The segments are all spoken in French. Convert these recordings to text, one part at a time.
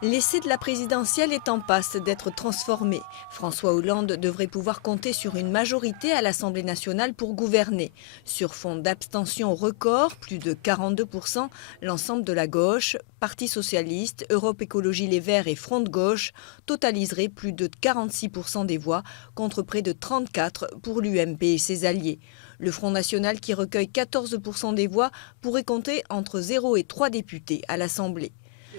L'essai de la présidentielle est en passe d'être transformé. François Hollande devrait pouvoir compter sur une majorité à l'Assemblée nationale pour gouverner. Sur fond d'abstention record, plus de 42%, l'ensemble de la gauche, Parti socialiste, Europe Écologie Les Verts et Front de gauche, totaliserait plus de 46% des voix, contre près de 34% pour l'UMP et ses alliés. Le Front national, qui recueille 14% des voix, pourrait compter entre 0 et 3 députés à l'Assemblée.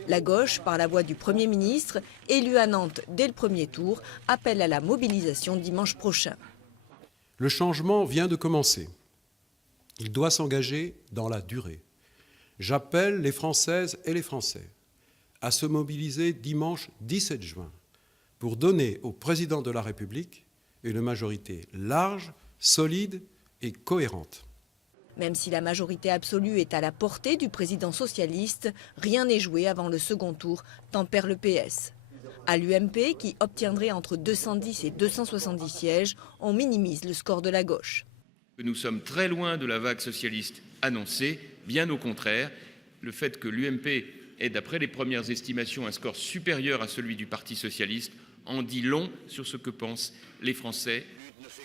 La gauche, par la voix du Premier ministre, élu à Nantes dès le premier tour, appelle à la mobilisation dimanche prochain. Le changement vient de commencer. Il doit s'engager dans la durée. J'appelle les Françaises et les Français à se mobiliser dimanche 17 juin pour donner au président de la République une majorité large, solide et cohérente. Même si la majorité absolue est à la portée du président socialiste, rien n'est joué avant le second tour, tempère le PS. À l'UMP, qui obtiendrait entre 210 et 270 sièges, on minimise le score de la gauche. Nous sommes très loin de la vague socialiste annoncée, bien au contraire. Le fait que l'UMP ait, d'après les premières estimations, un score supérieur à celui du Parti socialiste en dit long sur ce que pensent les Français.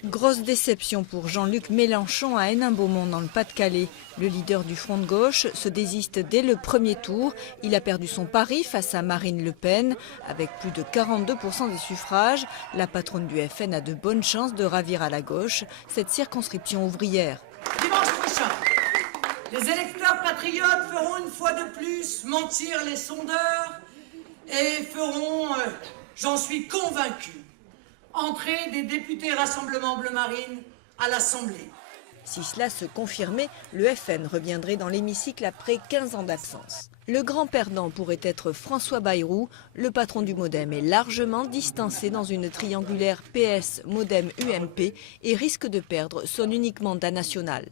Grosse déception pour Jean-Luc Mélenchon à Hénin-Beaumont dans le Pas-de-Calais. Le leader du Front de gauche se désiste dès le premier tour. Il a perdu son pari face à Marine Le Pen. Avec plus de 42% des suffrages, la patronne du FN a de bonnes chances de ravir à la gauche cette circonscription ouvrière. Dimanche prochain, les électeurs patriotes feront une fois de plus mentir les sondeurs et feront, j'en suis convaincu, entrée des députés Rassemblement Bleu Marine à l'Assemblée. Si cela se confirmait, le FN reviendrait dans l'hémicycle après 15 ans d'absence. Le grand perdant pourrait être François Bayrou. Le patron du Modem est largement distancé dans une triangulaire PS, Modem, UMP et risque de perdre son unique mandat national.